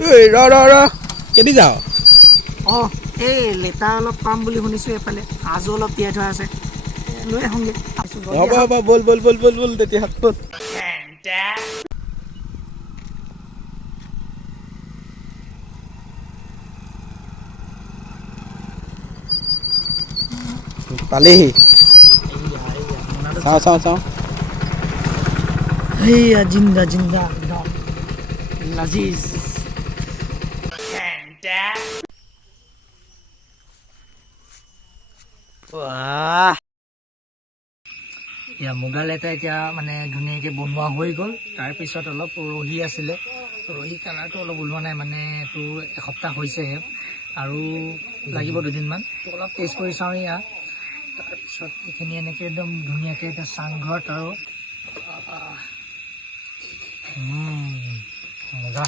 এই ৰ কেদি যাওঁ? অঁ এই লেটাৰ অলপ পাম বুলি শুনিছোঁ এইফালে। সাজো অলপ তিয়াই থোৱা আছে, লৈ আহোঁগৈ। হ'ব বল তেতিয়া বল। পালেহি। চাওঁ। হেইয়া জিন্দা একদম লাজিজ। এয়া মুগা লেটা এতিয়া মানে ধুনীয়াকৈ বনোৱা হৈ গ'ল। তাৰপিছত অলপ ৰহি আছিলে, ৰহি কালাৰটো অলপ ওলোৱা নাই, মানে এইটো এসপ্তাহ হৈছেহে আৰু লাগিব দুদিনমান। অলপ টেষ্ট কৰি চাওঁ এয়া। তাৰপিছত এইখিনি এনেকৈ একদম ধুনীয়াকৈ এতিয়া চাংঘৰত আৰু মজা।